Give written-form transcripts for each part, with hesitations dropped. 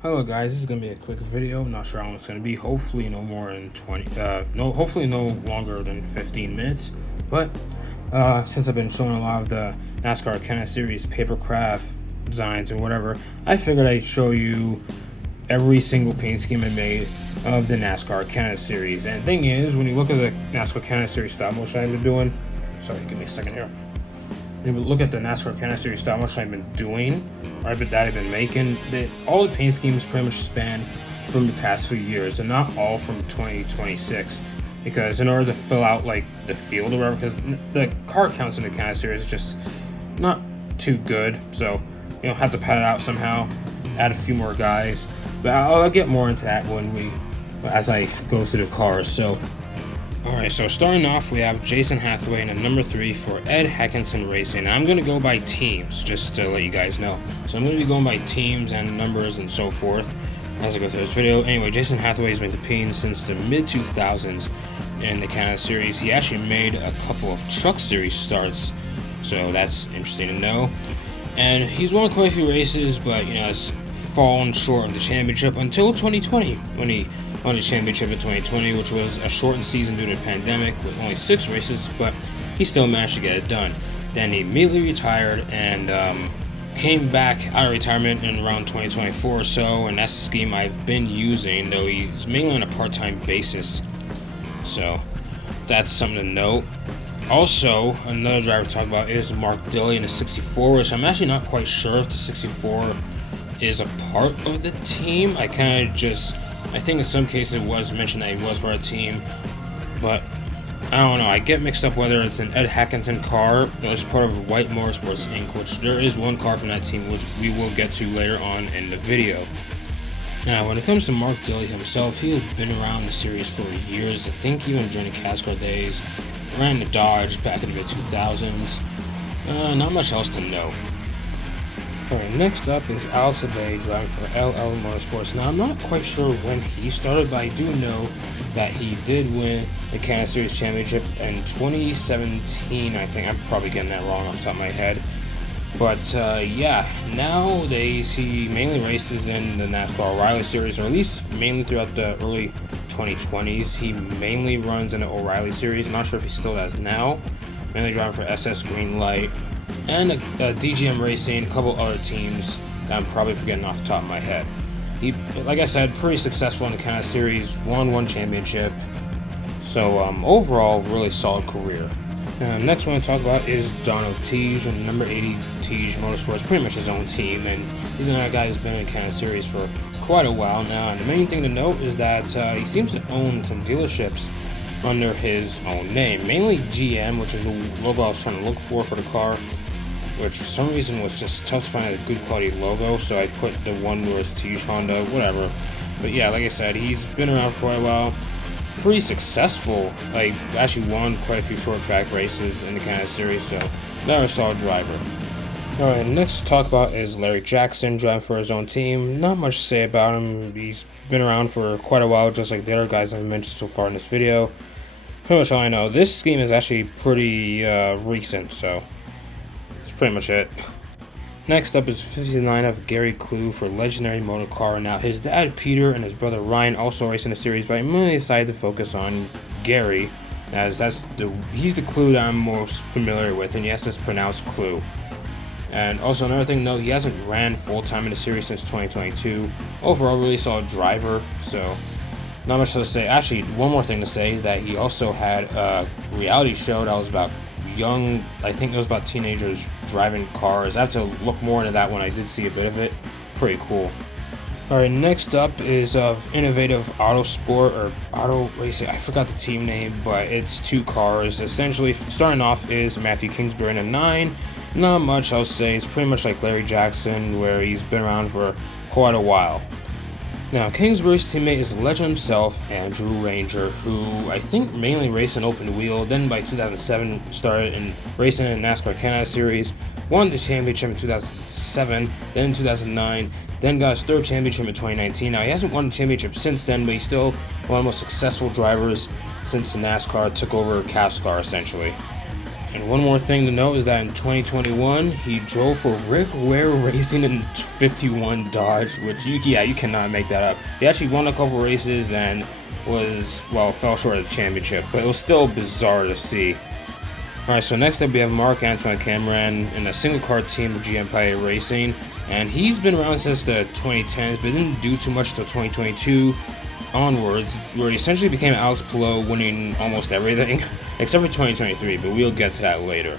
Hello guys, this is gonna be a quick video. I'm not sure how long it's gonna be. Hopefully no more than 20. Hopefully no longer than 15 minutes. But since I've been showing a lot of the NASCAR Canada Series Papercraft designs and whatever, I figured I'd show you every single paint scheme I made of the NASCAR Canada Series. And the thing is, when you look at the NASCAR Canada Series stop motion I've been doing, sorry, give me a second here. If you look at the NASCAR Canada Series stop motion I've been doing, or that I've been making, all the paint schemes pretty much span from the past few years, and not all from 2026. Because in order to fill out like the field or whatever, because the car counts in the Canada Series is just not too good, so have to pad it out somehow, add a few more guys. But I'll get more into that as I go through the cars. So. Alright, so starting off, we have Jason Hathaway in at number 3 for Ed Hackinson Racing. Now, I'm going to go by teams, just to let you guys know. So I'm going to be going by teams and numbers and so forth as I go through this video. Anyway, Jason Hathaway has been competing since the mid-2000s in the Canada Series. He actually made a couple of Truck Series starts, so that's interesting to know. And he's won quite a few races, but, has fallen short of the championship until 2020, when he won the championship in 2020, which was a shortened season due to the pandemic with only 6 races, but he still managed to get it done. Then he immediately retired and came back out of retirement in around 2024 or so, and that's the scheme I've been using, though he's mainly on a part-time basis. So that's something to note. Also, another driver to talk about is Mark Dilley in the 64, which I'm actually not quite sure if the 64 is a part of the team. I think in some cases it was mentioned that he was part of the team, but I don't know. I get mixed up whether it's an Ed Hackinson car or it's part of White Motorsports Inc., which there is one car from that team, which we will get to later on in the video. Now, when it comes to Mark Dilley himself, he had been around the series for years. I think even during the NASCAR days, ran the Dodge back in the mid-2000s. Not much else to know. Alright, next up is Alex Abay driving for LL Motorsports. Now, I'm not quite sure when he started, but I do know that he did win the Canada Series Championship in 2017, I think. I'm probably getting that wrong off the top of my head. But, nowadays he mainly races in the NASCAR O'Reilly Series, or at least mainly throughout the early 2020s. He mainly runs in the O'Reilly Series. I'm not sure if he still does now. Mainly driving for SS Greenlight and DGM Racing, a couple other teams that I'm probably forgetting off the top of my head. He, like I said, pretty successful in the Canada Series, won one championship. So overall, really solid career. Next one to talk about is Donald Teague, and number 80 Teague Motorsports, pretty much his own team, and he's another guy who's been in the Canada Series for quite a while now. And the main thing to note is that he seems to own some dealerships under his own name, mainly GM, which is the logo I was trying to look for the car, which for some reason was just tough to find a good quality logo, so I put the one where it's Teague Honda, whatever. But yeah, like I said, he's been around for quite a while, pretty successful, actually won quite a few short track races in the Canada Series, so another solid driver. Alright, next to talk about is Larry Jackson, driving for his own team. Not much to say about him. He's been around for quite a while, just like the other guys I've mentioned so far in this video. Pretty much all I know. This scheme is actually pretty recent, so that's pretty much it. Next up is 59 of Gary Clue for Legendary Motor Car. Now, his dad Peter and his brother Ryan also race in the series, but I mainly decided to focus on Gary, as he's the Clue that I'm most familiar with, and yes, it's pronounced Clue. And also another thing to note, he hasn't ran full-time in the series since 2022. Overall, really solid driver, so not much to say. Actually, one more thing to say is that he also had a reality show that was about I think it was about teenagers driving cars. I have to look more into that one. I did see a bit of it. Pretty cool. Alright, next up is of Innovative Auto Sport, or Auto Racing. I forgot the team name, but it's 2 cars. Essentially, starting off is Matthew Kingsbury in a 9. Not much I'll say. It's pretty much like Larry Jackson, where he's been around for quite a while. Now, Kingsbury's teammate is the legend himself, Andrew Ranger, who I think mainly raced in open wheel, then by 2007 started in racing in the NASCAR Canada Series, won the championship in 2007, then in 2009, then got his 3rd championship in 2019. Now, he hasn't won a championship since then, but he's still one of the most successful drivers since the NASCAR took over NASCAR, essentially. And one more thing to note is that in 2021, he drove for Rick Ware Racing in 51 Dodge, which you cannot make that up. He actually won a couple races and fell short of the championship, but it was still bizarre to see. Alright, so next up we have Marc-Antoine Cameron in a single car team of GM Empire Racing, and he's been around since the 2010s, but didn't do too much until 2022 onwards, where he essentially became Alex Palou, winning almost everything except for 2023, but we'll get to that later.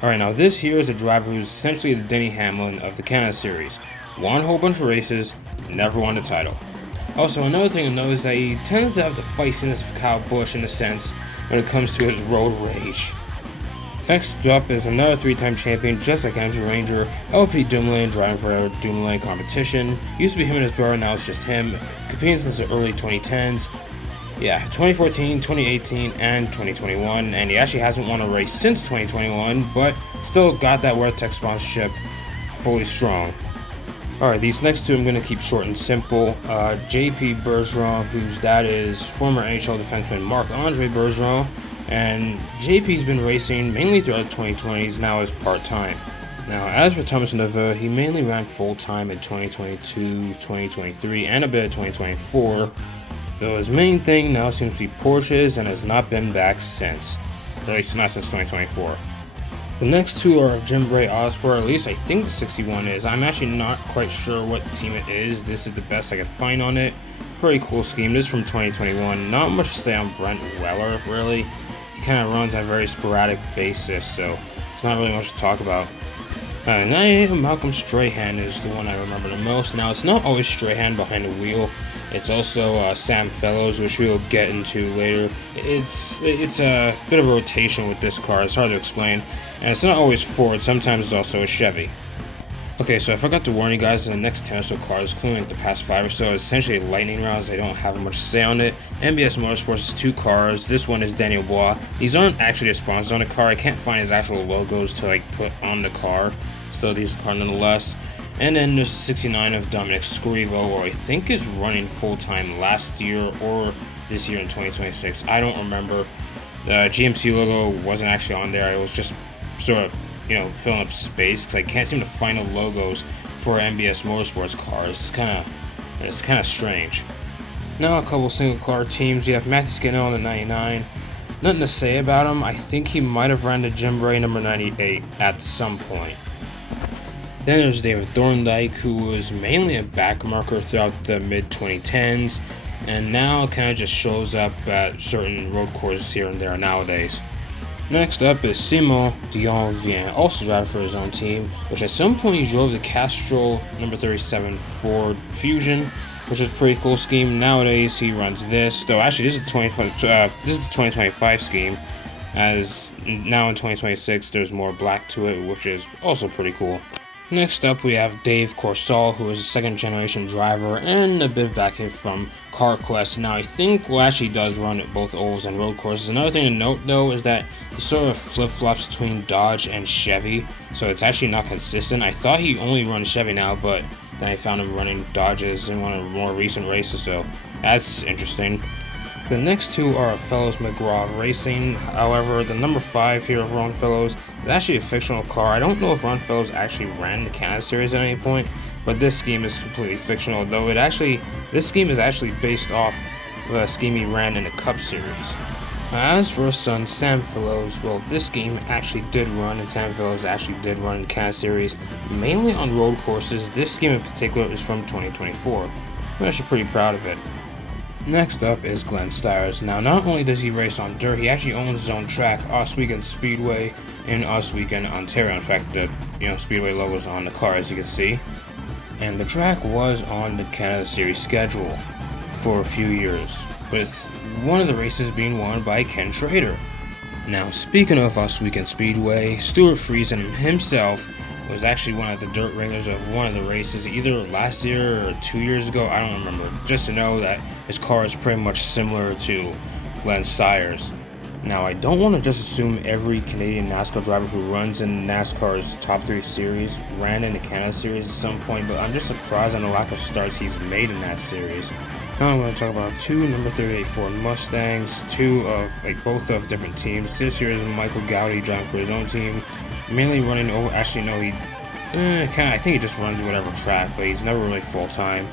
Alright, now this here is a driver who's essentially the Denny Hamlin of the Canada Series. Won a whole bunch of races, never won the title. Also, another thing to note is that he tends to have the feistiness of Kyle Busch in a sense when it comes to his road rage. Next up is another three-time champion, just like Andrew Ranger, LP Dumoulin, driving for Dumoulin competition. Used to be him and his brother, now it's just him. Competing since the early 2010s. Yeah, 2014, 2018, and 2021, and he actually hasn't won a race since 2021, but still got that WeatherTech sponsorship fully strong. Alright, these next two I'm going to keep short and simple. JP Bergeron, whose dad is former NHL defenseman Marc-Andre Bergeron, and JP's been racing mainly throughout the 2020s, now is part-time. Now, as for Thomas Neveu, he mainly ran full-time in 2022, 2023, and a bit of 2024, though his main thing now seems to be Porsches and has not been back since, or at least not since 2024. The next two are Jim Bray Autosport, at least I think the 61 is. I'm actually not quite sure what team it is. This is the best I could find on it. Pretty cool scheme. This is from 2021. Not much to say on Brent Weller, really. He kind of runs on a very sporadic basis, so it's not really much to talk about. Now Malcolm Strahan is the one I remember the most. Now, it's not always Strahan behind the wheel. It's also Sam Fellows, which we'll get into later. It's a bit of a rotation with this car. It's hard to explain. And it's not always Ford. Sometimes it's also a Chevy. Okay, so I forgot to warn you guys, the next 10 or so cars, including the past 5 or so, is essentially lightning rounds. I don't have much to say on it. NBS Motorsports is 2 cars. This one is Daniel Bois. These aren't actually the sponsors on the car. I can't find his actual logos to put on the car. Still a decent car nonetheless. And then there's 69 of Dominic Scrivo, or I think is running full-time last year or this year in 2026. I don't remember. The GMC logo wasn't actually on there. It was just sort of, filling up space because I can't seem to find the logos for NBS Motorsports cars. It's kind of strange. Now a couple single car teams. You have Matthew Skinner on the 99. Nothing to say about him. I think he might have ran the Jim Bray number 98 at some point. Then there's David Thorndike, who was mainly a backmarker throughout the mid-2010s, and now kind of just shows up at certain road courses here and there nowadays. Next up is Simon Dionvien, also driving for his own team, which at some point he drove the Castrol number 37 Ford Fusion, which is a pretty cool scheme. Nowadays he runs this, though actually this is the 2025 scheme, as now in 2026 there's more black to it, which is also pretty cool. Next up, we have Dave Corsall, who is a second-generation driver and a bit of backing from CarQuest. Now, I think he does run at both ovals and road courses. Another thing to note, though, is that he sort of flip-flops between Dodge and Chevy, so it's actually not consistent. I thought he only runs Chevy now, but then I found him running Dodges in one of the more recent races, so that's interesting. The next two are Fellows McGraw Racing. However, the number 5 here of Ron Fellows is actually a fictional car. I don't know if Ron Fellows actually ran the Canada Series at any point, but this scheme is completely fictional, though this scheme is actually based off the scheme he ran in the Cup Series. As for his son, Sam Fellows, well, this scheme actually did run, and Sam Fellows actually did run in the Canada Series, mainly on road courses. This scheme in particular is from 2024. I'm actually pretty proud of it. Next up is Glenn Stires. Now, not only does he race on dirt, he actually owns his own track, Oswego Speedway in Oswego, Ontario. In fact, the Speedway logo is on the car, as you can see. And the track was on the Canada Series schedule for a few years, with one of the races being won by Ken Schrader. Now, speaking of Oswego Speedway, Stuart Friesen himself was actually one of the dirt ringers of one of the races, either last year or 2 years ago, I don't remember. Just to know that his car is pretty much similar to Glenn Stires. Now, I don't want to just assume every Canadian NASCAR driver who runs in NASCAR's top 3 series ran in the Canada Series at some point, but I'm just surprised on the lack of starts he's made in that series. Now I'm going to talk about two number 38 Ford Mustangs, both of different teams. This year is Michael Gowdy driving for his own team, mainly running over. Actually, no, I think he just runs whatever track, but he's never really full time.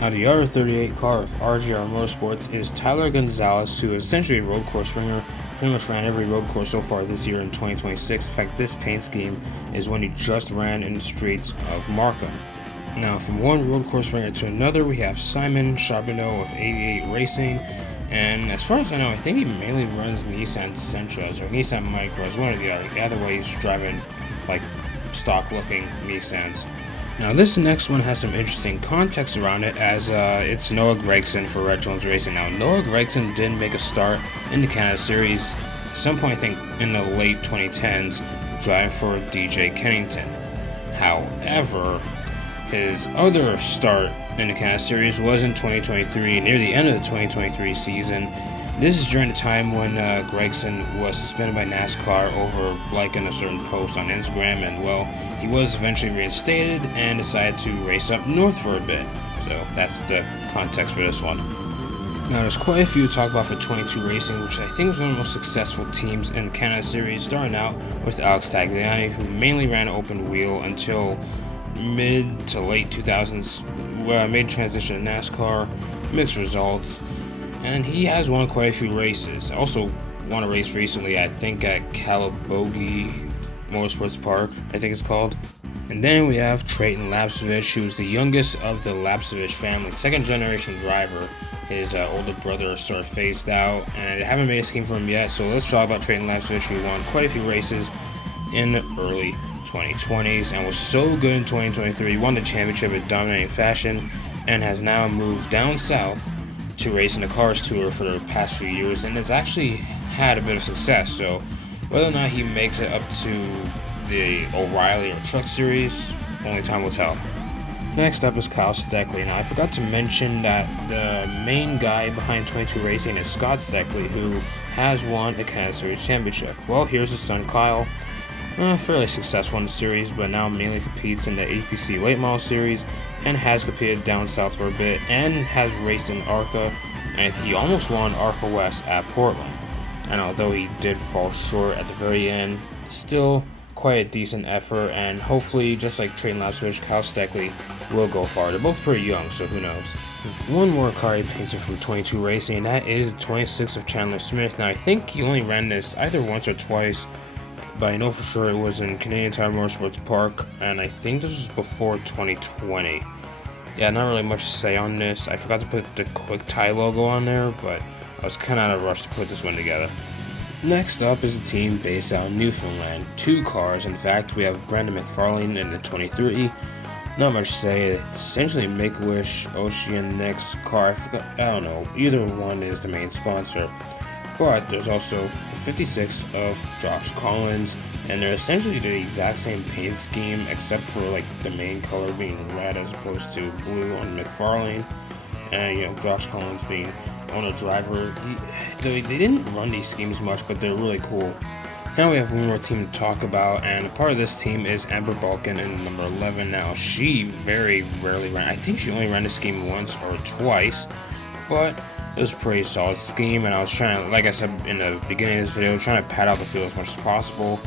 Now the other 38 car of RGR Motorsports is Tyler Gonzalez, who is essentially a road course ringer. Pretty much ran every road course so far this year in 2026. In fact, this paint scheme is one he just ran in the streets of Markham. Now, from one road course ringer to another, we have Simon Charbonneau of 88 Racing, and as far as I know, I think he mainly runs Nissan Sentras or Nissan Micros, one or the other. Either way, he's driving like stock-looking Nissans. Now, this next one has some interesting context around it, as it's Noah Gragson for Red Jones Racing. Now, Noah Gragson did make a start in the Canada Series at some point, I think, in the late 2010s, driving for DJ Kennington. However, his other start in the Canada Series was in 2023, near the end of the 2023 season. This is during the time when Gragson was suspended by NASCAR over liking a certain post on Instagram, and well, he was eventually reinstated and decided to race up north for a bit. So that's the context for this one. Now, there's quite a few to talk about for 22 Racing, which I think is one of the most successful teams in the Canada Series, starting out with Alex Tagliani, who mainly ran open wheel until mid to late 2000s, made transition to NASCAR, mixed results, and he has won quite a few races. I also won a race recently, I think at Calabogie Motorsports Park, I think it's called. And then we have Trayton Lapsevich, who's the youngest of the Lapsevich family, second generation driver. His older brother sort of phased out, and they haven't made a scheme for him yet, so let's talk about Trayton Lapsevich, who won quite a few races in the early 2020s and was so good in 2023. He won the championship in dominating fashion and has now moved down south to race in the Cars Tour for the past few years, and has actually had a bit of success. So whether or not he makes it up to the O'Reilly or Truck Series, only time will tell. Next up is Kyle Steckley. Now, I forgot to mention that the main guy behind 22 Racing is Scott Steckley, who has won the Canada Series Championship. Well, here's his son Kyle, fairly successful in the series, but now mainly competes in the APC Late Model Series and has competed down south for a bit and has raced in ARCA, and he almost won ARCA West at Portland. And although he did fall short at the very end, still quite a decent effort, and hopefully, just like Trayton Lapsevich, Kyle Steckley will go far. They're both pretty young, so who knows. One more car he painted from 22 Racing, and that is the 26 of Chandler Smith. Now, I think he only ran this either once or twice, but I know for sure it was in Canadian Tire Motorsports Park, and I think this was before 2020. Yeah, not really much to say on this. I forgot to put the Quick Tie logo on there, but I was kind of in a rush to put this one together. Next up is a team based out in Newfoundland. Two cars, in fact. We have Brendan McFarlane in the 23. Not much to say. It's essentially Make-A-Wish, Oceanics car. I don't know. Either one is the main sponsor. But there's also the 56 of Josh Collins, and they're essentially the exact same paint scheme except for like the main color being red as opposed to blue on McFarlane, and Josh Collins being owner-driver. They didn't run these schemes much, but they're really cool. Now we have one more team to talk about, and a part of this team is Amber Balkin in number 11. Now, she very rarely ran. I think she only ran this scheme once or twice, but it was a pretty solid scheme, and I was trying to, like I said in the beginning of this video, trying to pad out the field as much as possible.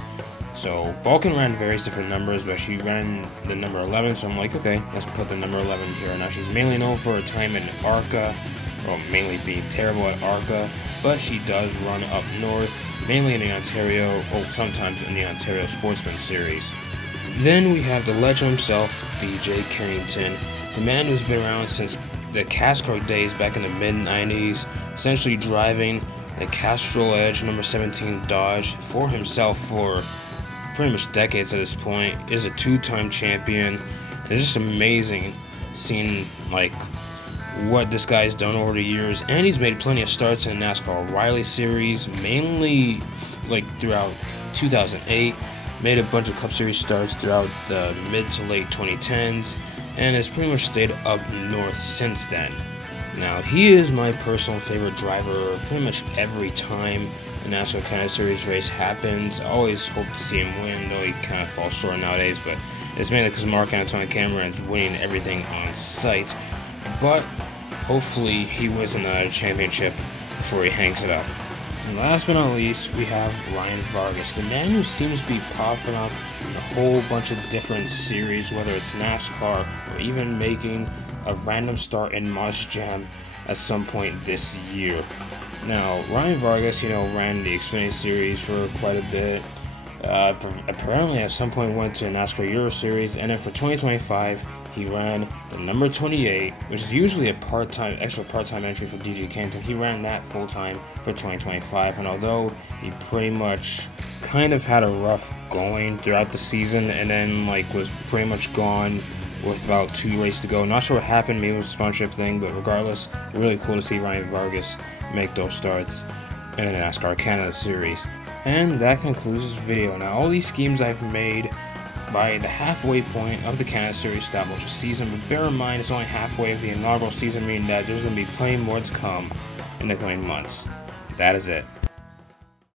So Balkin ran various different numbers, but she ran the number 11, so I'm like, okay, let's put the number 11 here. Now, she's mainly known for her time in ARCA, well, mainly being terrible at ARCA, but she does run up north, mainly in the Ontario, or sometimes in the Ontario Sportsman Series. Then we have the legend himself, DJ Kennington, the man who's been around since the Cascar days back in the mid-90s, essentially driving the Castrol Edge number 17 Dodge for himself for pretty much decades at this point, is a two-time champion. It's just amazing seeing like what this guy's done over the years, and he's made plenty of starts in the NASCAR O'Reilly Series, mainly like throughout 2008, made a bunch of Cup Series starts throughout the mid to late 2010s, and has pretty much stayed up north since then. Now, he is my personal favorite driver pretty much every time a NASCAR Canada Series race happens. I always hope to see him win, though he kind of falls short nowadays, but it's mainly because Mark Anthony Cameron is winning everything on sight. But hopefully he wins another championship before he hangs it up. And last but not least, we have Ryan Vargas, the man who seems to be popping up in a whole bunch of different series, whether it's NASCAR or even making a random start in Mosh Jam at some point this year. Now, Ryan Vargas, ran the Xfinity Series for quite a bit. Apparently, at some point went to NASCAR Euro Series, and then for 2025, he ran the number 28, which is usually a extra part-time entry for DJ Canton. He ran that full-time for 2025, and although he pretty much kind of had a rough going throughout the season, and then was pretty much gone with about 2 races to go. Not sure what happened, maybe it was a sponsorship thing, but regardless, really cool to see Ryan Vargas make those starts in the NASCAR Canada Series. And that concludes this video. Now, all these schemes I've made by the halfway point of the Canada Series established season, but bear in mind it's only halfway of the inaugural season, meaning that there's going to be plenty more to come in the coming months. That is it.